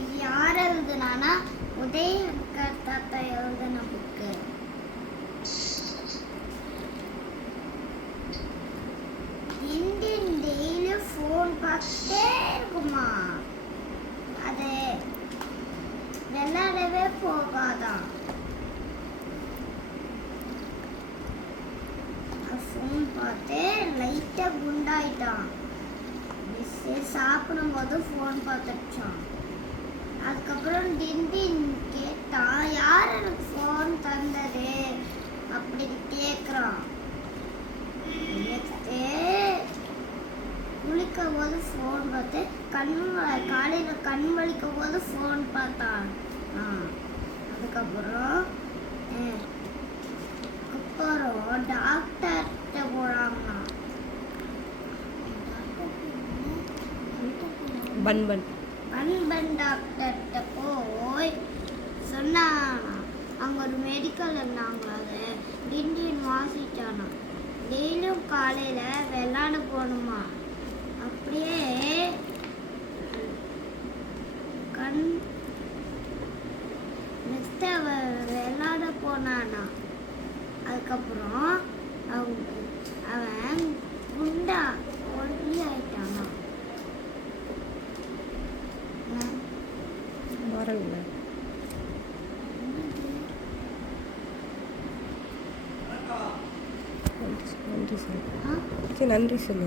இது யார் எழுதுனானா உதயங்கர் தாத்தா எழுதுன புக்கு. டெய்லி ஃபோன் பார்த்துட்டே இருக்குமா, அது விளையாடவே போகாதான். ஃபோன் பார்த்து லைட்டாக குண்டாயிட்டான். சாப்பிடும்போது ஃபோன் பார்த்துச்சான். அதுக்கப்புறம் டிண்டின் கேட்டான், யார் எனக்கு ஃபோன் தந்தது அப்படின்னு கேட்குறான். குளிக்கும் போது ஃபோன் பார்த்து காலையில் கண் வலிக்கும் போது ஃபோன் பார்த்தான். அதுக்கப்புறம் டாக்டர்கிட்ட போகிறாங்கண்ணா. பன் டாக்டர்கிட்ட போய் சொன்னானா, அங்கே ஒரு மெடிக்கல் இருந்தாங்களா, அது டிண்டின் வாசிச்சானா. டெய்லியும் காலையில் விளையாட போகணுமா. அப்படியே நெக்ஸ்ட் விளையாட போனானா. அதுக்கப்புறம் அவன் குண்டா ஒல்லி ஆயிட்டானா. நன்றி சொல்லு.